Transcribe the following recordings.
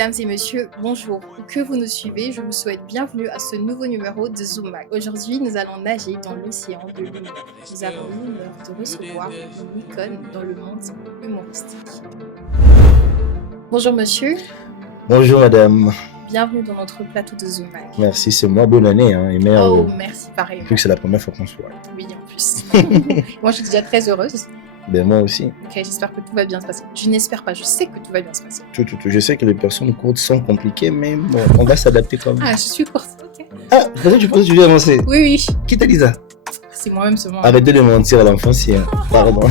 Mesdames et messieurs, bonjour. Que vous nous suivez, je vous souhaite bienvenue à ce nouveau numéro de Zoom Mag. Aujourd'hui, nous allons nager dans l'océan de l'humour. Nous avons l'honneur de recevoir une icône dans le monde humoristique. Bonjour monsieur, Bonjour madame, bienvenue dans notre plateau de Zoom Mag. merci, c'est moi, bonne année, et merde, Oh, merci pareillement. vu que c'est la première fois qu'on se voit. Oui, en plus. Moi, je suis déjà très heureuse. Ben moi aussi, Ok, j'espère que tout va bien se passer. Je n'espère pas, je sais que tout va bien se passer. je sais que les personnes courtes sont compliquées, mais bon, on va s'adapter quand même. Ah, je suis courte, ok. Ah, peut-être tu pensais que tu devais avancer. Oui, oui, Qui t'a dit ça? c'est moi-même seulement. Arrêtez de mentir à l'enfant, si, pardon.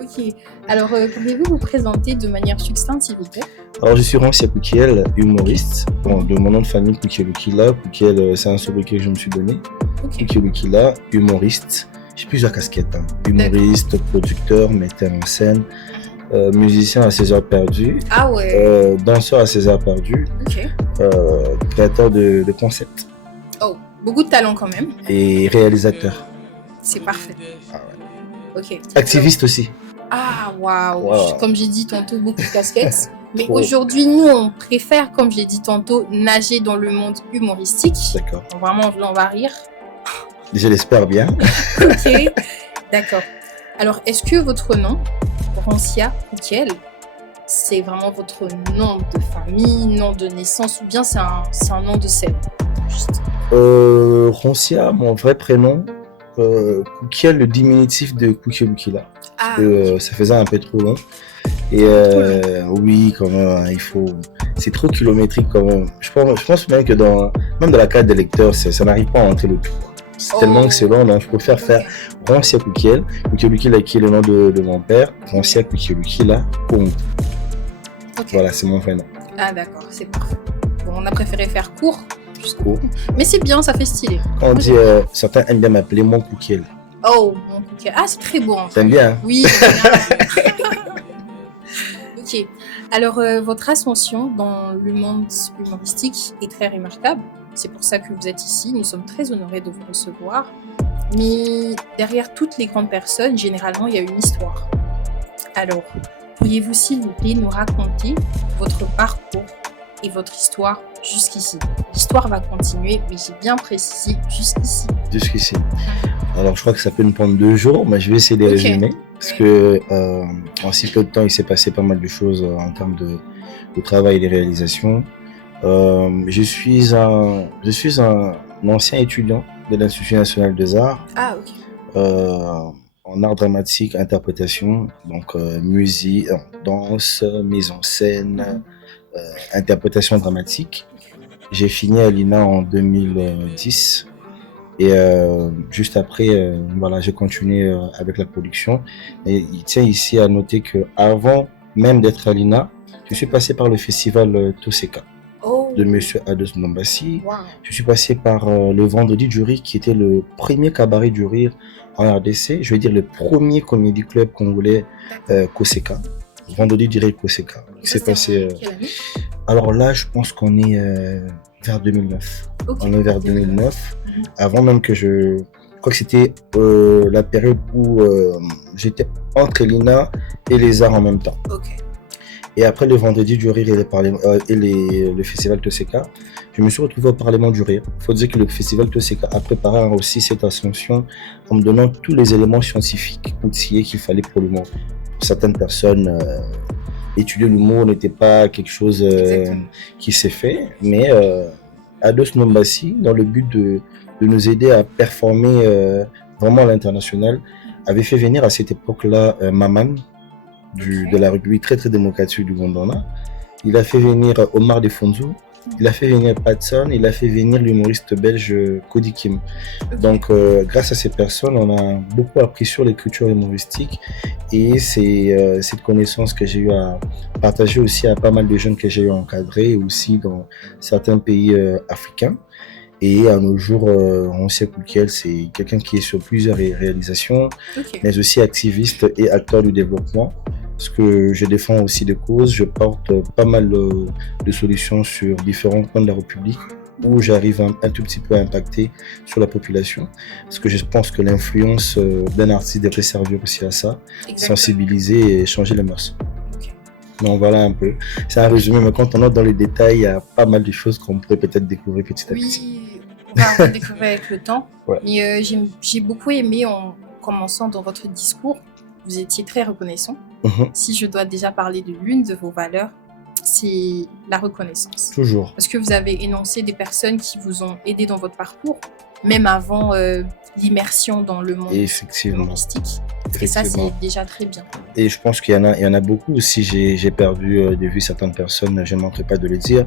Ok, alors pourriez-vous vous présenter de manière succincte, s'il vous plaît? Alors je suis Rancia Koukiel, humoriste, bon, de mon nom de famille Koukielukila. Koukiel, c'est un sobriquet que je me suis donné. Ok, Koukielukila, humoriste. J'ai plusieurs casquettes, humoriste, producteur, metteur en scène, musicien à ses heures perdues, ah ouais, danseur à ses heures perdues, ok. créateur de concepts Oh, beaucoup de talent quand même, et réalisateur. c'est parfait. Ah ouais. Ok. Activiste aussi. Ah waouh, Wow. comme j'ai dit tantôt, beaucoup de casquettes. Mais Trop. aujourd'hui, nous, on préfère, comme j'ai dit tantôt, nager dans le monde humoristique. D'accord. Vraiment, on va rire. Je l'espère bien. Ok, d'accord. Alors, est-ce que votre nom, Rancia Koukiel, c'est vraiment votre nom de famille, nom de naissance, ou bien c'est un nom de scène? Juste. Roncia, mon vrai prénom. Koukiel, le diminutif de Koukielukila. Ah, Ça faisait un peu trop long. Et oui, quand même, il faut. C'est trop kilométrique quand même. Je pense même que même dans la carte des lecteurs, ça n'arrive pas à entrer le tout. C'est tellement que c'est long, donc je préfère faire Rancia Koukiel. Koukielukila qui est le nom de mon père. Rancia Koukielukila Kong. ok. Voilà, c'est mon vrai nom. Ah, d'accord, c'est parfait. Bon, on a préféré faire court, Cool. mais c'est bien, ça fait stylé. Quand on dit, certains aiment bien m'appeler mon Koukiel. Oh, mon Koukiel. Ah, c'est très beau en fait. T'aimes bien, hein? Oui, j'aime bien. Ok. Alors, votre ascension dans le monde humoristique est très remarquable. C'est pour ça que vous êtes ici. Nous sommes très honorés de vous recevoir. Mais derrière toutes les grandes personnes, généralement, il y a une histoire. Alors, pourriez-vous, s'il vous plaît, nous raconter votre parcours et votre histoire jusqu'ici? L'histoire va continuer, mais j'ai bien précisé jusqu'ici. jusqu'ici. Alors, je crois que ça peut nous prendre 2 jours, mais je vais essayer de Ok. résumer. Parce que en si peu de temps, il s'est passé pas mal de choses en termes de travail et de réalisation. Je suis un ancien étudiant de l'Institut national des arts Ah, ok. en art dramatique, interprétation, donc musique, danse, mise en scène, interprétation dramatique. J'ai fini à l'INA en 2010 et juste après, voilà, j'ai continué avec la production. Et il tient ici à noter que avant même d'être à l'INA, je suis passé par le festival Toseka Oh, de Monsieur Ados Nombassi. wow. Je suis passé par le Vendredi du Rire, qui était le premier cabaret du rire en RDC. Je vais dire le premier comédie club congolais Koseka. Vendredi du Rire Koseka. Qui s'est Ça, c'était passé. en quelle année? Alors là, je pense qu'on est vers 2009. Ok. On est vers 2009. Mhm. Avant même que je crois que c'était la période où j'étais entre l'INA et les arts en même temps. Ok. Et après le Vendredi du Rire et le Festival Toseka, je me suis retrouvé au Parlement du Rire. Il faut dire que le Festival Toseka a préparé aussi cette ascension en me donnant tous les éléments scientifiques outillés qu'il fallait pour l'humour. Pour certaines personnes, étudier l'humour n'était pas quelque chose Exactement. qui s'est fait, mais Ados Nombassi, dans le but de nous aider à performer vraiment à l'international, avait fait venir à cette époque-là Maman, de la République très très démocratique du Gondwana. Il a fait venir Omar Defonzo, il a fait venir Patson, il a fait venir l'humoriste belge Cody Kim. Donc grâce à ces personnes, on a beaucoup appris sur l'écriture humoristique et c'est cette connaissance que j'ai eu à partager aussi à pas mal de jeunes que j'ai eu encadrés aussi dans certains pays africains. Et à nos jours, Rancia Koukiel, c'est quelqu'un qui est sur plusieurs réalisations, Ok. mais aussi activiste et acteur du développement. Parce que je défends aussi des causes, je porte pas mal de solutions sur différents points de la République où j'arrive un tout petit peu à impacter sur la population. Parce que je pense que l'influence d'un artiste devrait servir aussi à ça, Exactement. sensibiliser et changer les mœurs. Ok. Donc voilà un peu. C'est un résumé, mais quand on entre dans les détails, il y a pas mal de choses qu'on pourrait peut-être découvrir petit à petit. Oui, on va redécouvrir avec le temps. Ouais. Mais j'ai beaucoup aimé en commençant dans votre discours. Vous étiez très reconnaissant. Si je dois déjà parler de l'une de vos valeurs, c'est la reconnaissance. Toujours. Parce que vous avez énoncé des personnes qui vous ont aidé dans votre parcours, même avant l'immersion dans le monde humoristique. Et ça, c'est déjà très bien. Et je pense qu'il y en a beaucoup. Si j'ai perdu de vue certaines personnes, je ne manquerai pas de le dire.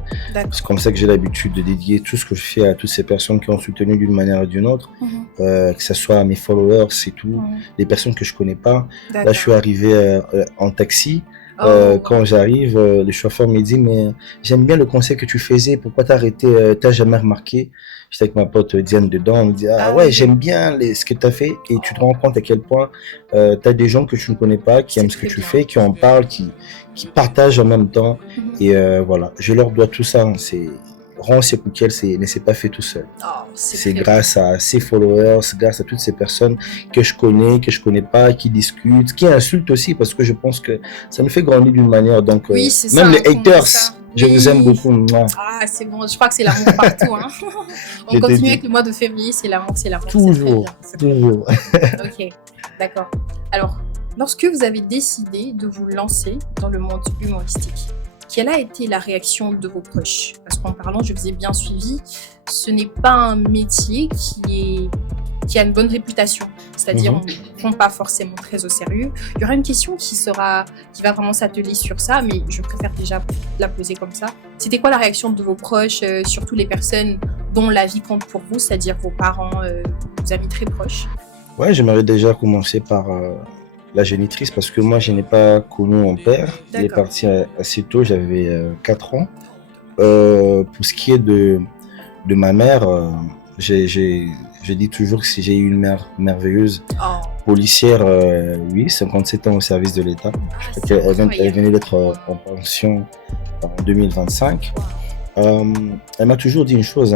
C'est comme ça que j'ai l'habitude de dédier tout ce que je fais à toutes ces personnes qui ont soutenu d'une manière ou d'une autre, que ce soit à mes followers, c'est tout, les personnes que je ne connais pas. Là, je suis arrivé en taxi. Quand j'arrive, le chauffeur me dit mais j'aime bien le conseil que tu faisais, pourquoi t'as arrêté, t'as jamais remarqué? J'étais avec ma pote Diane dedans, on me dit ouais j'aime bien ce que t'as fait, et tu te rends compte à quel point t'as des gens que tu ne connais pas qui aiment ce que tu fais, qui en parlent, qui partagent en même temps, et voilà, je leur dois tout ça, c'est Ron Sekoukel ne s'est pas fait tout seul. C'est grâce à ses followers, grâce à toutes ces personnes que je connais pas, qui discutent, qui insultent aussi, parce que je pense que ça nous fait grandir d'une manière. Donc, même ça, les haters, je vous aime beaucoup. Ah, c'est bon, je crois que c'est l'amour partout. Hein. On continue avec le mois de février, c'est l'amour. Toujours, toujours. Ok, d'accord. Alors, lorsque vous avez décidé de vous lancer dans le monde humoristique, quelle a été la réaction de vos proches? Parce qu'en parlant, je vous ai bien suivi, ce n'est pas un métier qui a une bonne réputation. C'est-à-dire, on ne prend pas forcément très au sérieux. Il y aura une question qui va vraiment s'atteler sur ça, mais je préfère déjà la poser comme ça. C'était quoi la réaction de vos proches, surtout les personnes dont la vie compte pour vous, c'est-à-dire vos parents, vos amis très proches? Ouais, j'aimerais déjà commencer par la génitrice, parce que moi, je n'ai pas connu mon père. Il est parti assez tôt, j'avais 4 ans. Pour ce qui est de ma mère, je dis toujours que si j'ai eu une mère merveilleuse, policière, oui, 57 ans au service de l'État. Elle venait d'être en pension en 2025. Elle m'a toujours dit une chose,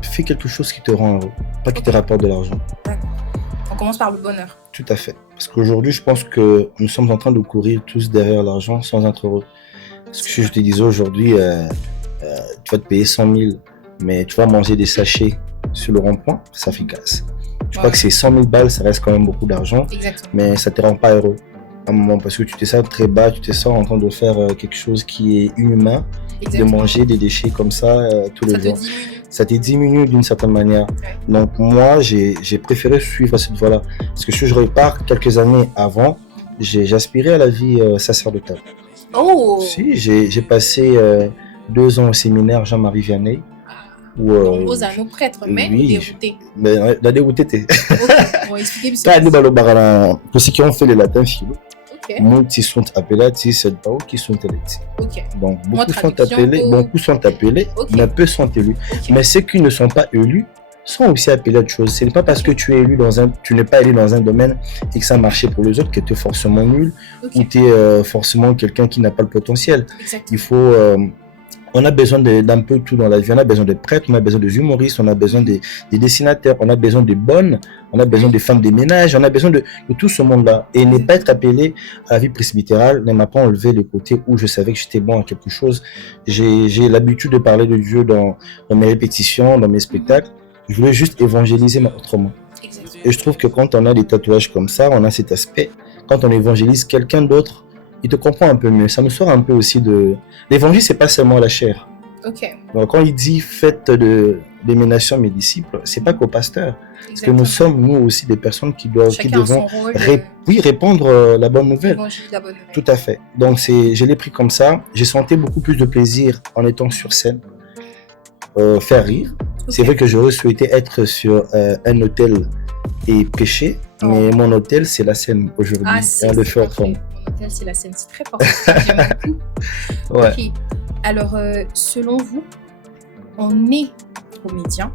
fais quelque chose qui te rend heureux, pas qui te rapporte de l'argent. On commence par le bonheur. Tout à fait. Parce qu'aujourd'hui, je pense que nous sommes en train de courir tous derrière l'argent sans être heureux. Parce que si je te disais aujourd'hui, tu vas te payer 100 000, mais tu vas manger des sachets sur le rond-point, c'est efficace. Je crois que ces 100 000 balles, ça reste quand même beaucoup d'argent, mais ça ne te rend pas heureux à un moment, parce que tu te sens très bas, tu te sens en train de faire quelque chose qui est inhumain, de manger des déchets comme ça tous les jours. Ça te diminue d'une certaine manière. Donc moi, j'ai préféré suivre cette voie-là. Parce que si je repars quelques années avant, j'aspirais à la vie sacerdotale. Si, j'ai passé 2 ans au séminaire Jean-Marie Vianney. Aux anneaux prêtres, mais dérouté. Mais la dérouté, t'es. Bon, expliquez ça. Pour ceux qui ont fait le latin philo, molti sont appellati, sed pauci sont eletti. Donc, beaucoup sont appelés, mais peu sont élus. Mais ceux qui ne sont pas élus sont aussi appelés à autre chose. Ce n'est pas parce que tu n'es pas élu dans un domaine et que ça a marché pour les autres que tu es forcément nul ou tu es forcément quelqu'un qui n'a pas le potentiel. Il faut... on a besoin d'un peu tout dans la vie. On a besoin de prêtres, on a besoin des humoristes, on a besoin des dessinateurs, on a besoin des bonnes, on a besoin des femmes des ménages, on a besoin de tout ce monde-là. Et ne pas être appelé à la vie presbytérale ne m'a pas enlevé le côté où je savais que j'étais bon à quelque chose. J'ai l'habitude de parler de Dieu dans mes répétitions, dans mes spectacles. Je voulais juste évangéliser autrement. Et je trouve que quand on a des tatouages comme ça, on a cet aspect. Quand on évangélise quelqu'un d'autre, il te comprend un peu mieux. Ça me sort un peu aussi de... L'évangile, c'est pas seulement la chair. Donc, quand il dit « faites des nations mes disciples », c'est pas qu'au pasteur. Parce que nous sommes, nous aussi, des personnes qui devons répandre la bonne nouvelle. Tout à fait. Donc, je l'ai pris comme ça. J'ai senti beaucoup plus de plaisir en étant sur scène, faire rire. C'est vrai que j'aurais souhaité être sur un hôtel et prêcher, mais mon hôtel, c'est la scène aujourd'hui. Le fait autrement. C'est la scène, c'est très fort. J'aime beaucoup. Okay. Alors, selon vous, on est comédien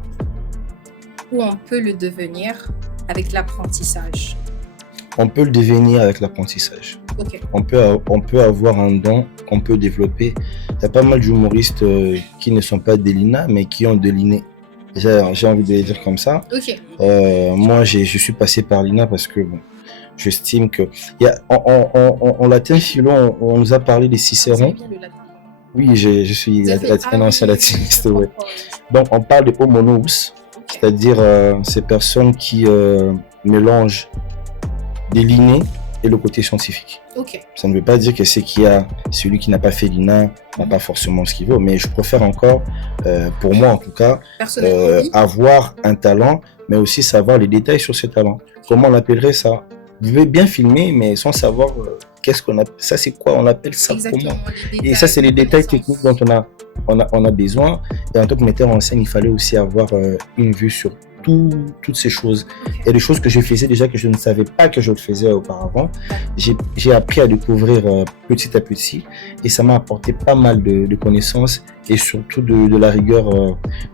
ou on peut le devenir avec l'apprentissage? On peut le devenir avec l'apprentissage. On peut avoir un don qu'on peut développer. Il y a pas mal d'humoristes qui ne sont pas des Lina, mais qui ont de l'inné. J'ai envie de le dire comme ça. Moi, je suis passé par l'INA parce que J'estime que en latin philo, on nous a parlé des Vous avez Cicérons. bien le latin. Oui, je suis Vous avez fait... un ancien oui, latiniste, je ouais. comprends, oui. Donc, on parle de homonous, Ok. c'est-à-dire ces personnes qui mélangent des l'inné et le côté scientifique. Ok. Ça ne veut pas dire que c'est qu'il y a celui qui n'a pas fait l'INA n'a pas forcément ce qu'il veut, mais je préfère encore, pour moi en tout cas, Personnellement, oui. avoir un talent, mais aussi savoir les détails sur ce talent. Comment on appellerait ça? Vous pouvez bien filmer, mais sans savoir qu'est-ce qu'on appelle ça, c'est quoi, on appelle ça Exactement, comment. les Et détails, ça, c'est les les détails connaissances. techniques dont on a besoin. Et en tant que metteur en scène, il fallait aussi avoir une vue sur toutes ces choses. Ok. Il y a des choses que je faisais déjà que je ne savais pas que je le faisais auparavant. D'accord. J'ai appris à découvrir petit à petit et ça m'a apporté pas mal de connaissances et surtout de la rigueur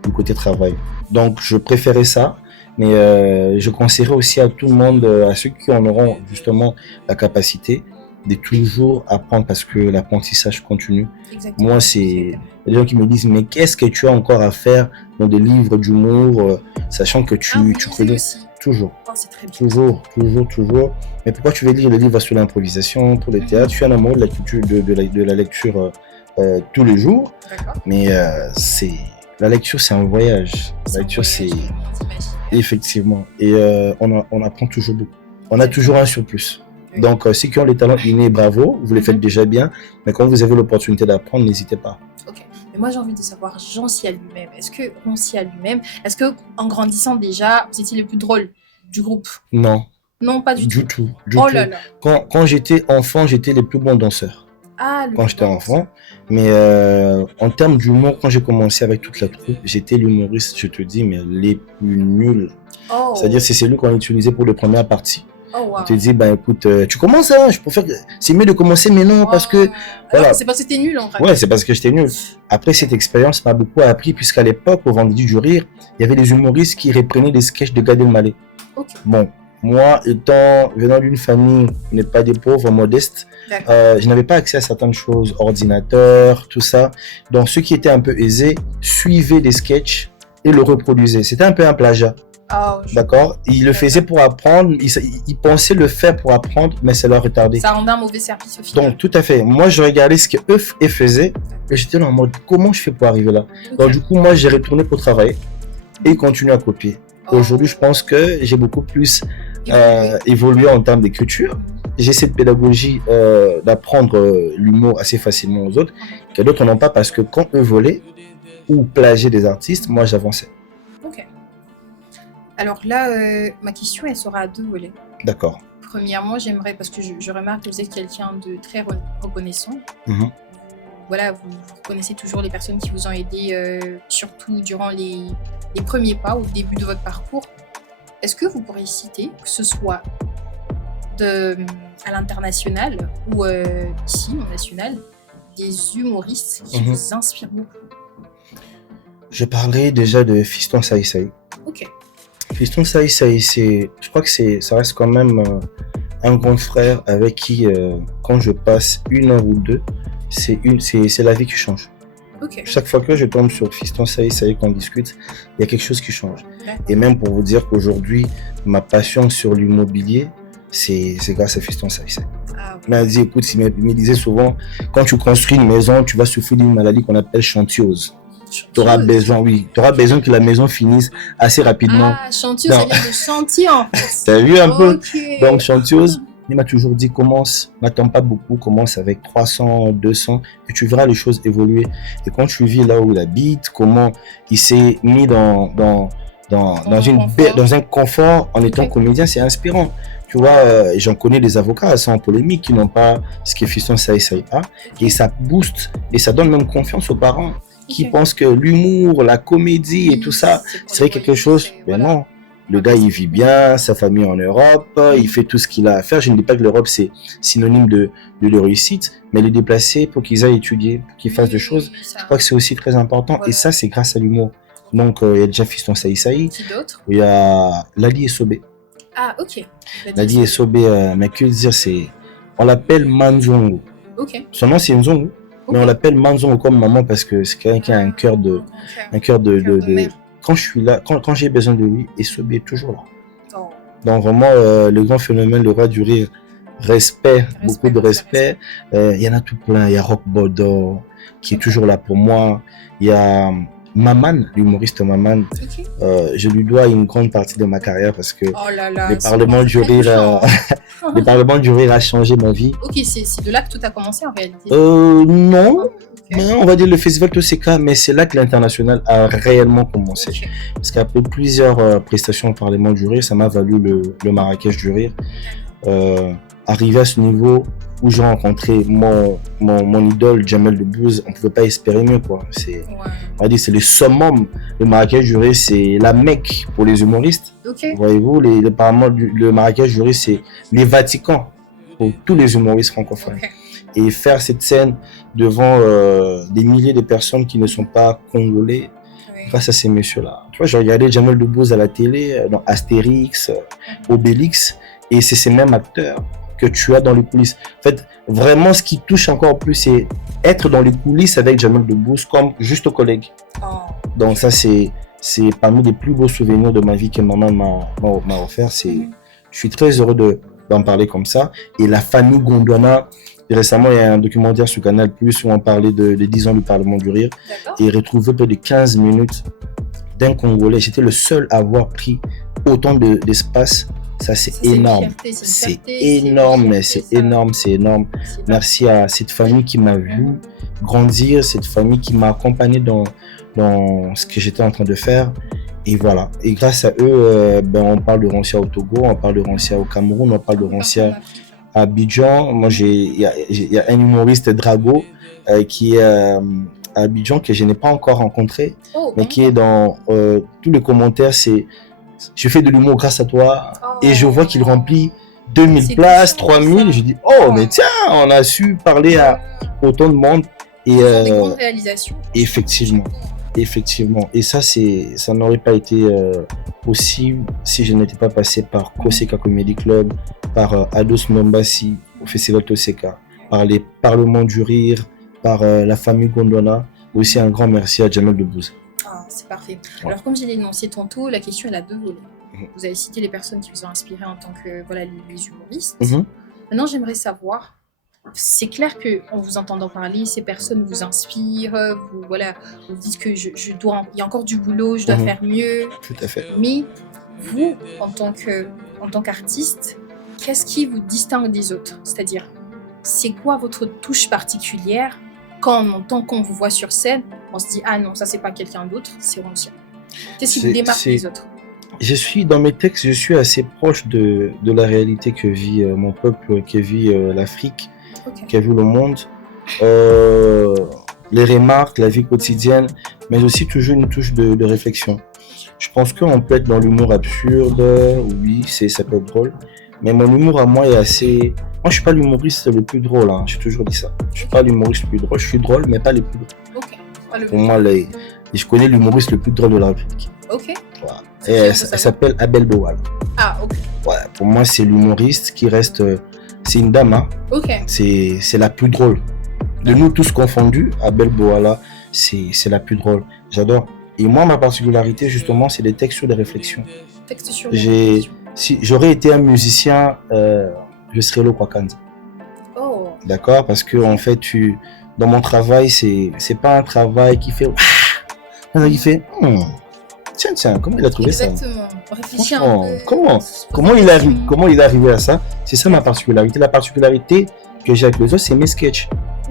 du côté travail. Donc, je préférais ça. Mais je conseillerais aussi à tout le monde, à ceux qui en auront justement la capacité, de toujours apprendre parce que l'apprentissage continue. Exactement. Moi, Je suis c'est d'accord. il y a des gens qui me disent, mais qu'est-ce que tu as encore à faire dans des livres d'humour, sachant que Ah, vous tu lisez connais aussi. toujours, Oh, c'est très bien. toujours. Mais pourquoi tu veux lire des livres sur l'improvisation, pour le théâtre? Je suis un amoureux de la culture, de la lecture tous les jours, D'accord. mais la lecture, c'est un voyage. La C'est un lecture, c'est voyage dans le monde imaginaire. effectivement. Et on apprend toujours beaucoup. On a Exactement. toujours un surplus. Oui. Donc, ceux qui ont les talents innés, bravo, vous les faites déjà bien. Mais quand vous avez l'opportunité d'apprendre, n'hésitez pas. Ok. Mais moi, j'ai envie de savoir, Jean Sia lui-même, est-ce que Ron Sia lui-même, est-ce que en grandissant déjà, vous étiez le plus drôle du groupe? Non, Non, pas du tout. du tout. Oh là là. Quand j'étais enfant, j'étais le plus bon danseur. Ah, le Quand plus j'étais bon enfant. Mais en termes d'humour, quand j'ai commencé avec toute la troupe, j'étais l'humoriste, je te dis, mais les plus nuls. Oh. C'est-à-dire, c'est celui qu'on utilisait pour les premières parties. Oh, wow. On te dit, ben écoute, tu commences, hein, je préfère. C'est mieux de commencer, mais non, parce que. Alors Voilà. que c'est parce que c'était nul en vrai. Ouais, c'est parce que j'étais nul. Après, cette expérience m'a beaucoup appris, puisqu'à l'époque, au Vendredi du Rire, il y avait des humoristes qui reprenaient des sketchs de Gad Elmaleh. Ok. Bon, moi, venant d'une famille qui n'est pas des pauvres, modestes, D'accord. je n'avais pas accès à certaines choses, ordinateur, tout ça. Donc, ceux qui étaient un peu aisés suivaient des sketchs et le reproduisaient. C'était un peu un plagiat. Oh, D'accord? Ils le faisaient pour apprendre, ils pensaient le faire pour apprendre, mais ça leur retardait. Ça rendait un mauvais service au final. Donc, tout à fait. Moi, je regardais ce qu'eux faisaient et j'étais là en mode, comment je fais pour arriver là? Ok. Donc, du coup, moi, j'ai retourné pour travailler et continuer à copier. Oh. Aujourd'hui, je pense que j'ai beaucoup plus évolué en termes d'écriture. J'ai cette pédagogie d'apprendre l'humour assez facilement aux autres, que d'autres n'ont pas parce que quand eux volaient ou plagiaient des artistes, moi, j'avançais. Ok. Alors là, ma question, elle sera à deux volets. D'accord. Premièrement, j'aimerais, parce que je remarque que vous êtes quelqu'un de très reconnaissant. Mhm. Voilà, vous reconnaissez toujours les personnes qui vous ont aidé, surtout durant les premiers pas, au début de votre parcours. Est-ce que vous pourriez citer, que ce soit à l'international ou ici, au national, des humoristes qui Mhm. vous inspirent beaucoup? Je parlerai déjà de Fiston Saï Saï. Ok. Fiston Saï Saï, je crois que ça reste quand même un grand frère avec qui, quand je passe 1 heure ou 2, c'est la vie qui change. Ok. Chaque fois que je tombe sur Fiston Saï Saï, qu'on discute, il y a quelque chose qui change. D'accord. Et même pour vous dire qu'aujourd'hui, ma passion sur l'immobilier, c'est grâce à Fiston Saï Saï. Ah, Il m'a dit, écoute, il me disait souvent, quand tu construis une maison, tu vas souffrir d'une maladie qu'on appelle chantiose. Tu auras besoin, que la maison finisse assez rapidement. Ah, chantiose, ça vient de chantier en fait. T'as vu un peu? Ok. Donc, chantiose, il m'a toujours dit, commence, n'attends pas beaucoup, commence avec 300, 200, et tu verras les choses évoluer. Et quand tu vis là où il habite, comment il s'est mis dans un confort en étant comédien, c'est inspirant. Tu vois, j'en connais des avocats sans polémique qui n'ont pas ce que Fiston Saï Saï a, et ça booste, et ça donne même confiance aux parents qui pensent que l'humour, la comédie et tout ça serait quelque chose. Mais non, le gars il vit bien, sa famille en Europe, il fait tout ce qu'il a à faire. Je ne dis pas que l'Europe c'est synonyme de réussite, mais les déplacer pour qu'ils aillent étudier, pour qu'ils fassent des choses, je crois que c'est aussi très important. Et ça, c'est grâce à l'humour. Donc, il y a déjà Fiston Saï Saï. Qui d'autre? Il y a Lali Essobé. Ah, ok. Lali Essobé, mais que dire, on l'appelle Manzongo. Ok. Son nom c'est Nzongo. Mais on l'appelle Manzongo comme maman parce que c'est quelqu'un qui a un cœur de quand je suis là, quand j'ai besoin de lui, Essobé est toujours là. Oh. Donc vraiment, le grand phénomène, le roi du rire, respect, beaucoup de respect. Il y en a tout plein. Il y a Rock Bodo, qui est toujours là pour moi. Il y a Maman, l'humoriste Maman. Ok. Je lui dois une grande partie de ma carrière parce que Oh là là, le Parlement du très rire, touchant. le Parlement du rire a changé ma vie. Ok, c'est de là que tout a commencé en réalité. Non, Ok. mais on va dire le festival Toseka, mais c'est là que l'international a réellement commencé. Ok. Parce qu'après plusieurs prestations au Parlement du rire, ça m'a valu le Marrakech du rire. Arrivé à ce niveau où j'ai rencontré mon idole Jamel Debbouze, on ne pouvait pas espérer mieux, quoi. Ouais. On va dire c'est le summum. Le Marrakech du rire, c'est la Mecque pour les humoristes. Ok. Voyez-vous, le Marrakech du rire, c'est les Vaticans pour tous les humoristes francophones. Ok. Et faire cette scène devant des milliers de personnes qui ne sont pas congolais, Oui. grâce à ces messieurs-là. Tu vois, j'ai regardé Jamel Debbouze à la télé, dans Astérix, Obélix, et c'est ces mêmes acteurs que tu as dans les coulisses. En fait, vraiment, ce qui touche encore plus, c'est être dans les coulisses avec Jamel Debbouze comme juste collègue. Oh. Donc ça, c'est parmi les plus beaux souvenirs de ma vie que maman m'a offert. Je suis très heureux d'en parler comme ça. Et la famille Gondwana, récemment, il y a un documentaire sur Canal+, où on parlait des 10 ans du Parlement du rire. D'accord. Et retrouvé près de 15 minutes d'un Congolais. J'étais le seul à avoir pris autant d'espace. Ça, c'est énorme. C'est énorme, c'est énorme, c'est énorme. Merci à cette famille qui m'a vu grandir, cette famille qui m'a accompagné dans ce que j'étais en train de faire. Et voilà. Et grâce à eux, on parle de Rancia au Togo, on parle de Rancia au Cameroun, on parle de Rancia à Abidjan. Moi, il y a un humoriste, Drago, qui est à Abidjan, que je n'ai pas encore rencontré, mais qui est dans tous les commentaires. C'est je fais de l'humour grâce à toi. Et je vois qu'il remplit 2000 places, 3000. Je dis, oh, mais tiens, on a su parler à autant de monde. Et des grandes réalisations. Effectivement. Et ça n'aurait pas été possible si je n'étais pas passé par Koseka Comedy Club, par Ados Mombasi au Festival Toseka, par les Parlements du Rire, par la famille Gondwana. Aussi un grand merci à Jamel Debbouze. Ah, c'est parfait. Alors, comme je l'ai énoncé tantôt, la question elle a deux volets. Vous avez cité les personnes qui vous ont inspiré en tant que les humoristes. Maintenant, j'aimerais savoir, c'est clair qu'en vous entendant parler, ces personnes vous inspirent, vous dites que il y a encore du boulot, je dois faire mieux. Tout à fait. Mais vous, en tant qu'artiste, qu'est-ce qui vous distingue des autres? C'est-à-dire, c'est quoi votre touche particulière tant qu'on vous voit sur scène, on se dit ah non, ça c'est pas quelqu'un d'autre, c'est Rancia. Qu'est-ce qui vous démarque des autres? Dans mes textes, je suis assez proche de la réalité que vit mon peuple, que vit l'Afrique, que vit le monde. Les remarques, la vie quotidienne, mais aussi toujours une touche de réflexion. Je pense qu'on peut être dans l'humour absurde, oui, ça peut être drôle, mais mon humour à moi est assez... Moi, je suis pas l'humoriste le plus drôle, hein. J'ai toujours dit ça. Je suis pas l'humoriste le plus drôle. Je suis drôle, mais pas le plus drôle. Pour moi, je connais l'humoriste le plus drôle de la République. Ok. Voilà. Et elle s'appelle Abel Bowal. Ah, ok. Ouais, pour moi, c'est l'humoriste qui reste... c'est une dame, hein. Ok. C'est la plus drôle. De nous tous confondus, Abel Bowala, c'est la plus drôle. J'adore. Et moi, ma particularité, justement, c'est les textes sur les réflexions. Textes sur les réflexions. Si j'aurais été un musicien... je serais le Kwakanza. Oh. D'accord, parce que en fait, dans mon travail, c'est pas un travail qui fait, qui fait, tiens, comment il a trouvé ça? Exactement. Réfléchir un peu. Comment il est arrivé à ça? C'est ça ma particularité. La particularité que j'ai avec les autres, c'est mes sketchs.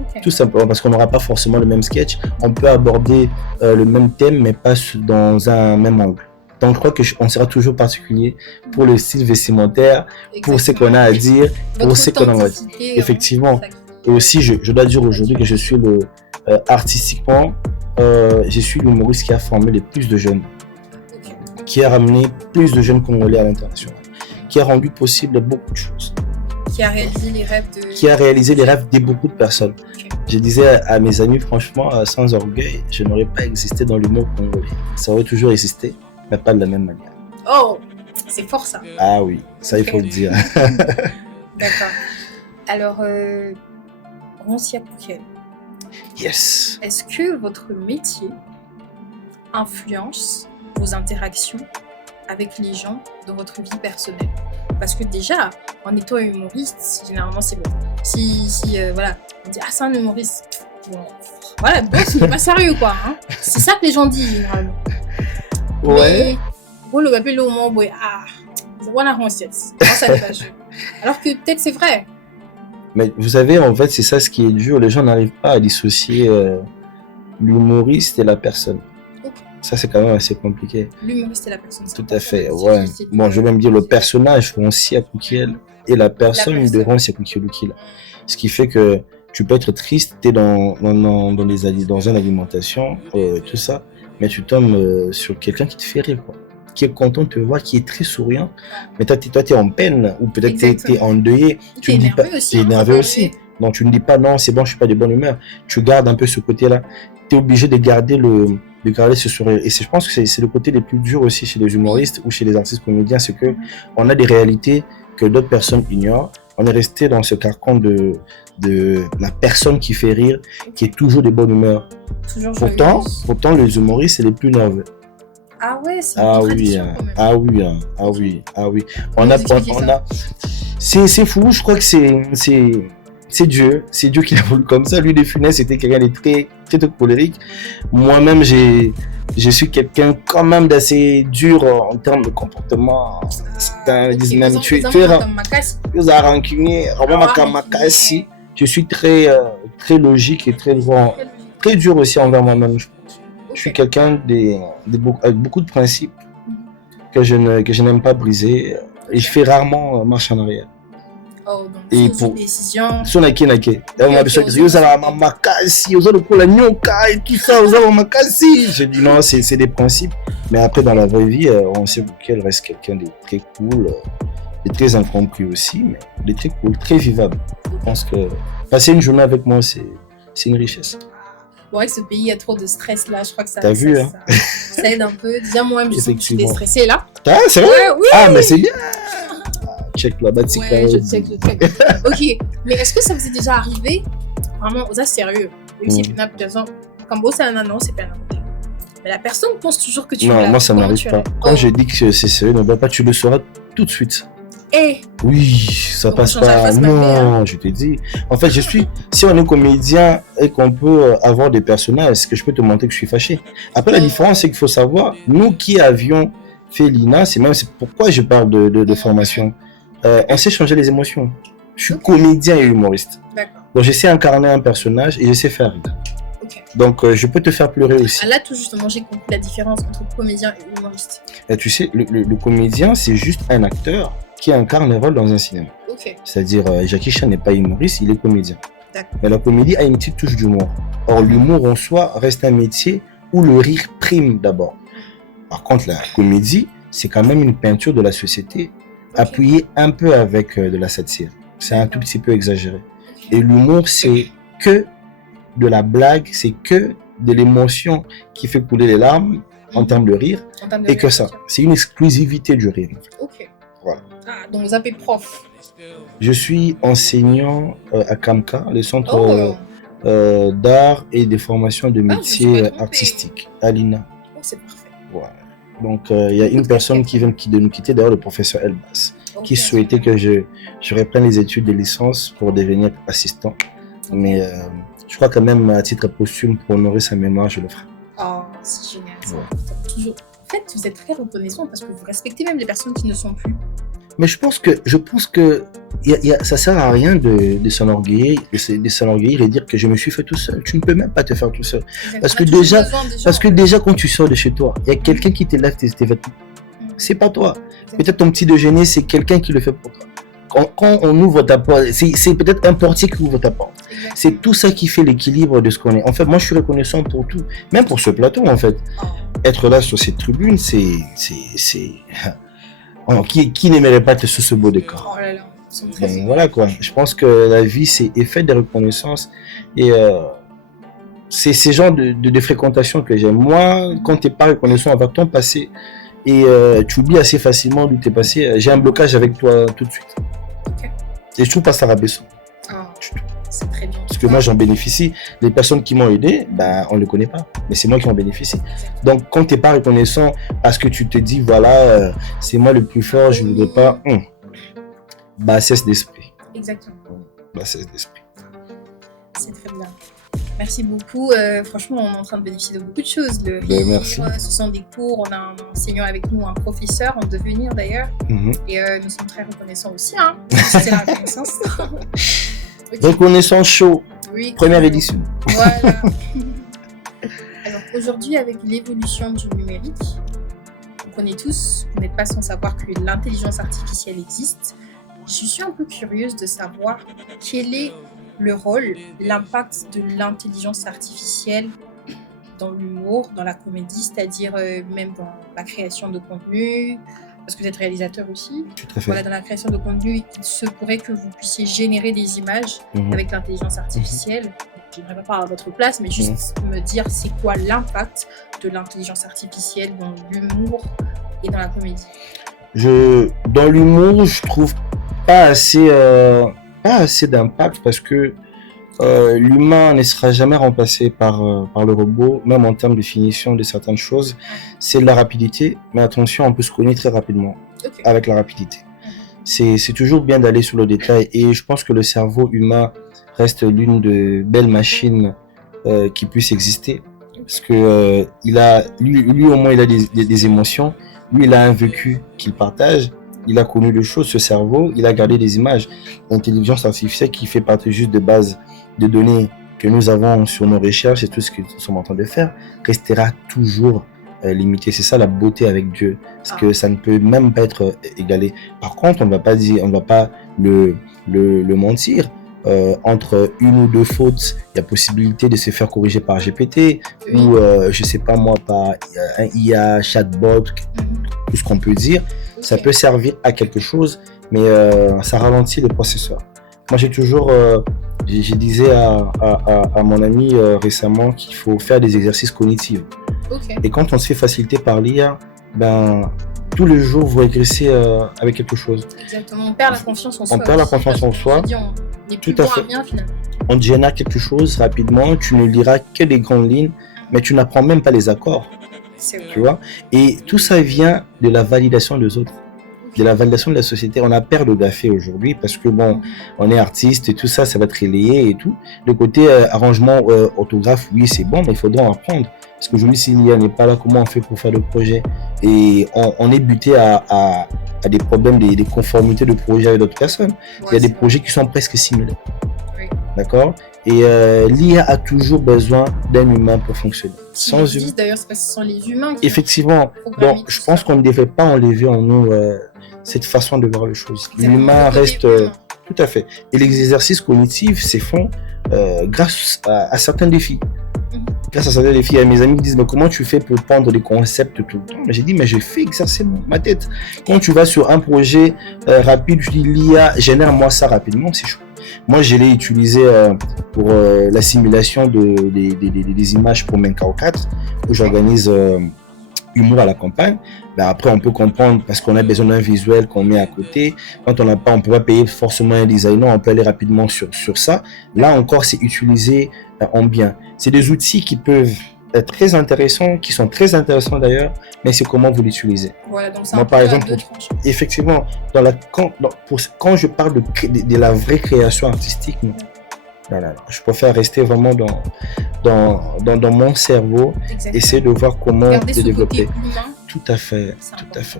Okay. Tout simplement parce qu'on n'aura pas forcément le même sketch. On peut aborder le même thème, mais pas dans un même angle. Donc, je crois qu'on sera toujours particulier pour le style vestimentaire, pour ce qu'on a à dire, pour ce qu'on a à dire. Effectivement. Et aussi, je dois dire aujourd'hui que je suis artistiquement, je suis l'humoriste qui a formé le plus de jeunes, qui a ramené plus de jeunes Congolais à l'international, qui a rendu possible beaucoup de choses. Qui a réalisé les rêves de beaucoup de personnes. Okay. Je disais à mes amis, franchement, sans orgueil, je n'aurais pas existé dans l'humour congolais. Ça aurait toujours existé, mais pas de la même manière. Oh, c'est fort ça. Ah oui, ça il faut le dire. D'accord. Alors, Rancia Koukel. Yes. Est-ce que votre métier influence vos interactions avec les gens dans votre vie personnelle? Parce que déjà, en étant humoriste, généralement, c'est bon. Si voilà, on dit, ah, c'est un humoriste. Bon, voilà, le boss, il n'est pas sérieux, quoi. Hein. C'est ça que les gens disent, généralement. Ouais. Mais, le appel au moment, voilà, ça n'est pas jeu. Alors que peut-être c'est vrai. Mais vous savez, en fait, c'est ça ce qui est dur. Les gens n'arrivent pas à dissocier l'humoriste et la personne. Okay. Ça, c'est quand même assez compliqué. L'humoriste et la personne. Tout à fait, ouais. Bon, je vais même dire le personnage Ronsi Akoukiel et la personne de Ronsi Akoukiel. Ce qui fait que tu peux être triste, tu es dans une alimentation, tout ça, mais tu tombes sur quelqu'un qui te fait rire, quoi. Qui est content de te voir, qui est très souriant. Mais toi, tu es en peine, ou peut-être tu es endeuillé. Tu es énervé aussi. Donc, tu ne dis pas, non, c'est bon, je suis pas de bonne humeur. Tu gardes un peu ce côté-là. Tu es obligé de garder ce sourire. Et je pense que c'est le côté le plus dur aussi chez les humoristes ou chez les artistes comédiens, c'est que on a des réalités que d'autres personnes ignorent. On est resté dans ce carcan de la personne qui fait rire, qui est toujours de bonne humeur. Pourtant, les humoristes, c'est les plus nerveux. Ah ouais, c'est oui. C'est fou, je crois que c'est Dieu qui l'a voulu comme ça. Lui, de Funès, c'était quelqu'un de très, très, très colérique. Moi-même, je suis quelqu'un quand même d'assez dur en termes de comportement. Certains disent même, tu es rancunier, je suis très, très logique et très dur aussi envers moi-même. Je suis quelqu'un avec beaucoup de principes que je n'aime pas briser et je fais rarement marche en arrière. Oh, donc et pour décision. On a je dis non, c'est des principes. Mais après, dans la vraie vie, on sait qu'elle reste quelqu'un de très cool, de très incompris aussi, mais de très cool, très vivable. Je pense que passer une journée avec moi, c'est une richesse. C'est vrai que ce pays a trop de stress là, je crois que ça, ça aide un peu. Déjà, moi-même, je suis déstressée là. Ah, c'est vrai? Oui. Ah, mais c'est bien! Check là-bas, ouais, je check. Ok, mais est-ce que ça vous est déjà arrivé? Vraiment, ça sérieux. Oui, c'est une personne. Comme c'est un annonce, c'est pas un annonce. Mais la personne pense toujours que tu Non, moi ça m'arrive pas. Quand je dis que c'est sérieux, ne pas, tu le sauras tout de suite. Oui, ça passe pas. Non, je te dis. En fait, si on est comédien et qu'on peut avoir des personnages, est-ce que je peux te montrer que je suis fâché? Après, la différence, c'est qu'il faut savoir, nous qui avions fait l'INA, c'est pourquoi je parle de formation. On sait changer les émotions. Je suis comédien et humoriste. D'accord. Donc, je sais incarner un personnage et je sais faire rire. Okay. Donc, je peux te faire pleurer aussi. Ah là, tout justement, j'ai compris la différence entre comédien et humoriste. Et tu sais, le comédien, c'est juste un acteur qui incarne un rôle dans un cinéma. Okay. C'est-à-dire, Jackie Chan n'est pas humoriste, il est comédien. D'accord. Mais la comédie a une petite touche d'humour. Or, l'humour en soi reste un métier où le rire prime d'abord. Par contre, la comédie, c'est quand même une peinture de la société appuyée un peu avec de la satire. C'est un tout petit peu exagéré. Et l'humour, c'est que de la blague, c'est que de l'émotion qui fait couler les larmes en termes de rire. Et que ça, c'est une exclusivité du rire. Ok. Voilà. Ah, donc vous avez prof. Je suis enseignant à CAMCA, le centre d'art et de formation de métiers artistiques, à l'INA. Oh, c'est parfait. Voilà. Donc, il y a une personne qui vient de nous quitter, d'ailleurs le professeur Elbas, qui souhaitait que je reprenne les études de licence pour devenir assistant. Mais je crois quand même, à titre posthume, pour honorer sa mémoire, je le ferai. Oh, c'est génial ça. Ouais. Toujours. En fait, vous êtes très reconnaissant parce que vous respectez même les personnes qui ne sont plus. Mais je pense que ça sert à rien de s'enorgueillir et dire que je me suis fait tout seul. Tu ne peux même pas te faire tout seul. Parce que déjà quand tu sors de chez toi, il y a quelqu'un qui te lave tes vêtements. C'est pas toi. Peut-être ton petit déjeuner, c'est quelqu'un qui le fait pour toi. Quand on ouvre ta porte, c'est peut-être un portier qui ouvre ta porte. C'est tout ça qui fait l'équilibre de ce qu'on est. En fait, moi, je suis reconnaissant pour tout. Même pour ce plateau, en fait. Être là sur cette tribune, c'est... Qui n'aimerait pas être sous ce beau décor? Oh là là, donc, voilà quoi. Je pense que la vie, c'est fait de reconnaissance. Et c'est ces genres de fréquentation que j'aime. Moi, quand tu n'es pas reconnaissant avec ton passé, et tu oublies assez facilement d'où tu es passé, j'ai un blocage avec toi tout de suite. Okay. Et je trouve pas ça rabaissant. C'est très bien. Parce que moi, j'en bénéficie. Les personnes qui m'ont aidé, on ne les connaît pas. Mais c'est moi qui en bénéficie. Donc, quand tu n'es pas reconnaissant parce que tu te dis, voilà, c'est moi le plus fort, je ne voudrais pas. bassesse d'esprit. Exactement. Bassesse d'esprit. C'est très bien. Merci beaucoup. Franchement, on est en train de bénéficier de beaucoup de choses. Le Ben, rire, merci. ce sont des cours. On a un enseignant avec nous, un professeur en devenir d'ailleurs. Et nous sommes très reconnaissants aussi. Hein. C'est la reconnaissance. Ok. Reconnaissance show, Oui, première édition. Voilà. Alors aujourd'hui, avec l'évolution du numérique, on connaît tous, vous n'êtes pas sans savoir que l'intelligence artificielle existe. Je suis un peu curieuse de savoir quel est le rôle, l'impact de l'intelligence artificielle dans l'humour, dans la comédie, c'est-à-dire même dans la création de contenu, parce que vous êtes réalisateur aussi. Tout à fait. Voilà, dans la création de contenu, il se pourrait que vous puissiez générer des images avec l'intelligence artificielle. Je n'aimerais pas parler à votre place, mais juste me dire c'est quoi l'impact de l'intelligence artificielle dans l'humour et dans la comédie. Dans l'humour, je trouve pas assez d'impact parce que l'humain ne sera jamais remplacé par le robot, même en termes de finition de certaines choses. C'est de la rapidité, mais attention, on peut se cogner très rapidement avec la rapidité. C'est toujours bien d'aller sur le détail et je pense que le cerveau humain reste l'une des belles machines qui puisse exister parce que lui au moins il a des émotions, lui il a un vécu qu'il partage. Il a connu les choses, ce cerveau, il a gardé des images. L'intelligence artificielle qui fait partie juste de base de données que nous avons sur nos recherches et tout ce que nous sommes en train de faire restera toujours limité. C'est ça la beauté avec Dieu, parce que ça ne peut même pas être égalé. Par contre, on ne va pas le mentir. Entre une ou deux fautes, il y a possibilité de se faire corriger par GPT ou je sais pas moi par un IA, chatbot, tout ce qu'on peut dire. Ça peut servir à quelque chose, mais ça ralentit le processeur. Moi, j'ai toujours, je disais à mon ami récemment qu'il faut faire des exercices cognitifs. Et quand on se fait faciliter par l'IA, ben tous les jours vous régressez avec quelque chose. Exactement, on perd la confiance en soi. On perd la confiance en soi. On n'est plus bon à rien finalement. On génère quelque chose rapidement, tu ne liras que des grandes lignes, mais tu n'apprends même pas les accords. C'est vrai. Tu vois? Et tout ça vient de la validation des autres, de la validation de la société. On a peur de gaffer aujourd'hui parce que bon, on est artiste et tout ça, ça va être relayé et tout. Le côté arrangement, orthographe, oui, c'est bon, mais il faudra en apprendre. Parce qu'aujourd'hui, si l'IA n'est pas là, comment on fait pour faire le projet? Et on est buté à des problèmes, des conformités de projet avec d'autres personnes. Il y a des projets qui sont presque similaires. Oui. D'accord? Et l'IA a toujours besoin d'un humain pour fonctionner. Sans humain. D'ailleurs, c'est parce que ce sont les humains qui effectivement. Donc, je pense qu'on ne devrait pas enlever en nous cette façon de voir les choses. L'humain reste tout à fait. Et les exercices cognitifs se font grâce à certains défis. Grâce à certains défis, mes amis me disent mais comment tu fais pour prendre des concepts tout le temps? J'ai dit mais je fais exercer ma tête. Quand tu vas sur un projet rapide, tu dis l'IA génère-moi ça rapidement, c'est chaud. Moi, je l'ai utilisé pour la simulation des images pour Menkao 4, où j'organise humour à la campagne. Ben après, on peut comprendre parce qu'on a besoin d'un visuel qu'on met à côté. Quand on n'a pas, on peut pas payer forcément un designer, on peut aller rapidement sur ça. Là encore, c'est utilisé en bien. C'est des outils qui peuvent être très intéressants, qui sont très intéressants d'ailleurs, mais c'est comment vous l'utilisez. Voilà, donc moi, par exemple, effectivement, quand je parle de la vraie création artistique, non. Je préfère rester vraiment dans mon cerveau, essayer de voir comment le développer. Tout à fait, tout à fait.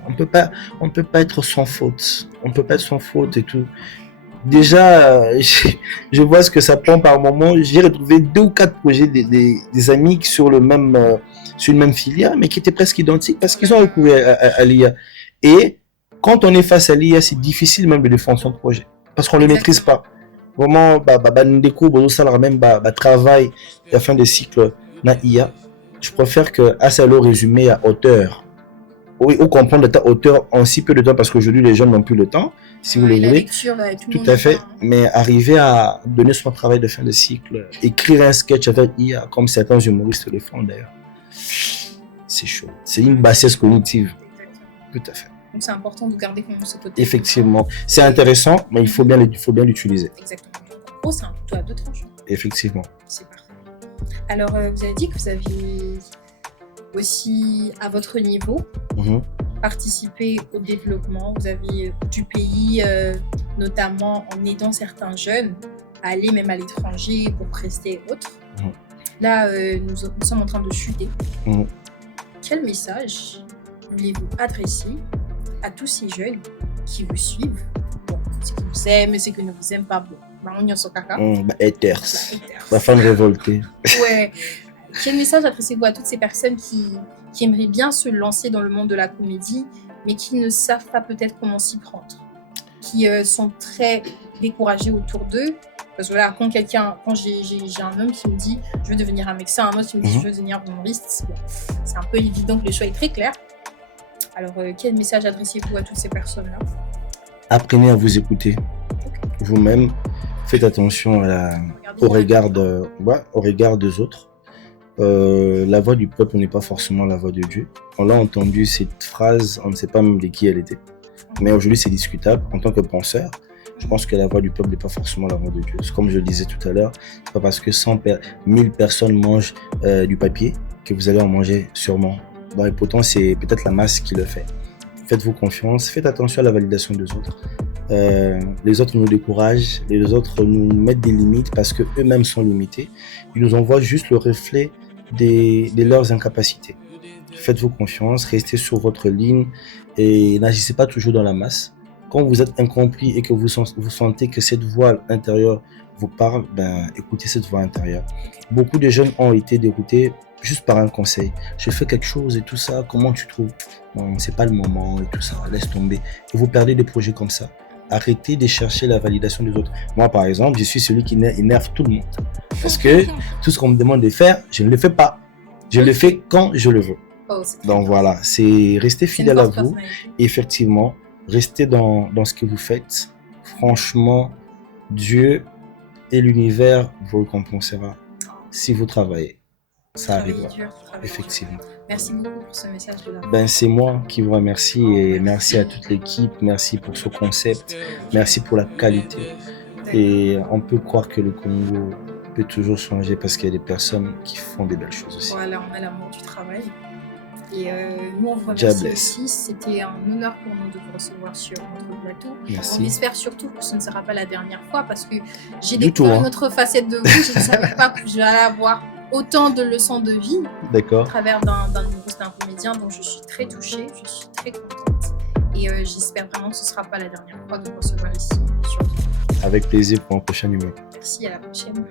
On peut pas être sans faute. On peut pas être sans faute et tout. Déjà, je vois ce que ça prend par moment. J'ai retrouvé 2 ou 4 projets des amis sur une même filière, mais qui étaient presque identiques parce qu'ils ont recouru à l'IA. Et quand on est face à l'IA, c'est difficile même de défendre son projet parce qu'on ne le maîtrise pas. Vraiment, nous découvre ça la même travail à la fin de cycle na IA. Je préfère que à ça le résumer à hauteur. Ou comprendre ta hauteur en si peu de temps parce qu'aujourd'hui les jeunes n'ont plus le temps, si vous le voulez. Tout à fait. Mais arriver à donner son travail de fin de cycle, écrire un sketch avec IA comme certains humoristes le font d'ailleurs, c'est chaud. C'est une bassesse cognitive. Tout à fait. Donc c'est important de garder comme ce côté. Effectivement, c'est intéressant, mais il faut bien l'utiliser. Exactement. En gros, c'est un couteau à 2 tranchants. Effectivement. C'est parfait. Alors, vous avez dit que vous aviez aussi, à votre niveau, participé au développement, vous avez du pays, notamment en aidant certains jeunes à aller même à l'étranger pour prester et autres. Mhm. Là, nous sommes en train de chuter. Mhm. Quel message voulez-vous adresser à tous ces jeunes qui vous suivent? Bon, ceux qui vous aiment, ceux qui ne vous aiment pas, bon, on y a son caca. Haters. Ma femme révoltée. Ouais. Quel message adressez-vous à toutes ces personnes qui aimeraient bien se lancer dans le monde de la comédie, mais qui ne savent pas peut-être comment s'y prendre, qui sont très découragés autour d'eux? Parce que voilà, quand j'ai un homme qui me dit je veux devenir un médecin, un autre qui me dit je veux devenir humoriste, bon, c'est un peu évident que le choix est très clair. Alors, quel message adressez-vous à toutes ces personnes-là? Apprenez à vous écouter vous-même. Faites attention au regard des autres. La voix du peuple n'est pas forcément la voix de Dieu. On l'a entendu cette phrase, on ne sait pas même de qui elle était. Mais aujourd'hui, c'est discutable. En tant que penseur, je pense que la voix du peuple n'est pas forcément la voix de Dieu. Comme je le disais tout à l'heure, c'est pas parce que 1000 personnes mangent du papier que vous allez en manger sûrement. Bon, et pourtant, c'est peut-être la masse qui le fait. Faites-vous confiance, faites attention à la validation des autres. Les autres nous découragent, les autres nous mettent des limites parce qu'eux-mêmes sont limités. Ils nous envoient juste le reflet de leurs incapacités. Faites-vous confiance, restez sur votre ligne et n'agissez pas toujours dans la masse. Quand vous êtes incompris et que vous sentez que cette voix intérieure vous parle, écoutez cette voix intérieure. Beaucoup de jeunes ont été déroutés juste par un conseil. Je fais quelque chose et tout ça, comment tu trouves? Non, c'est pas le moment et tout ça, laisse tomber. Et vous perdez des projets comme ça. Arrêtez de chercher la validation des autres. Moi, par exemple, je suis celui qui énerve tout le monde. Parce que tout ce qu'on me demande de faire, je ne le fais pas. Je le fais quand je le veux. Donc voilà, c'est rester fidèle à vous. Et effectivement, restez dans ce que vous faites. Franchement, Dieu et l'univers vous récompensera si vous travaillez. Ça arrivera. Effectivement. Merci beaucoup pour ce message de la c'est moi qui vous remercie et merci à toute l'équipe. Merci pour ce concept. Merci pour la qualité. Et on peut croire que le Congo peut toujours changer parce qu'il y a des personnes qui font des belles choses aussi. Voilà, on a l'amour du travail. Et nous, on vous remercie aussi. C'était un honneur pour nous de vous recevoir sur notre plateau. Merci. On espère surtout que ce ne sera pas la dernière fois parce que j'ai découvert une autre facette de vous. Je ne savais pas que j'allais avoir autant de leçons de vie à travers d'un humoriste, d'un comédien. Donc, je suis très touchée, je suis très contente. Et j'espère vraiment que ce ne sera pas la dernière fois de vous recevoir ici. Avec plaisir pour un prochain numéro. Merci, à la prochaine.